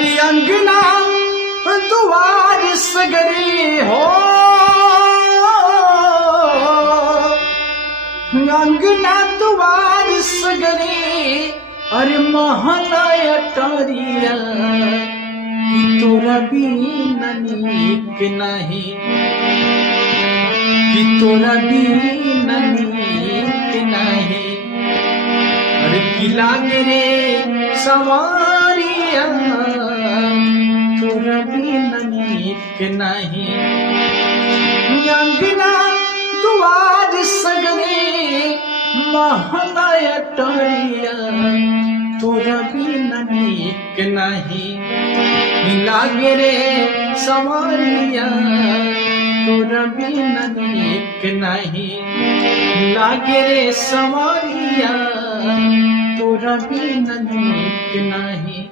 अरे अंगना दुआर सगरी हो, अंगना दुआर सगरी अरे महला अटारिया कि तोरा बिना नीक नहीं, कि तोरा बिना नीक नहीं। अरे की लागे रे सवारिया तोरा बिना नीक नहीं। अंगना दुआर सगरे महला अटारिया तोरा बिना नीक नहीं। लागे रे सवारिया तोरा बिना नीक नहीं। लागे रे सवारिया तोरा बिना नीक नहीं।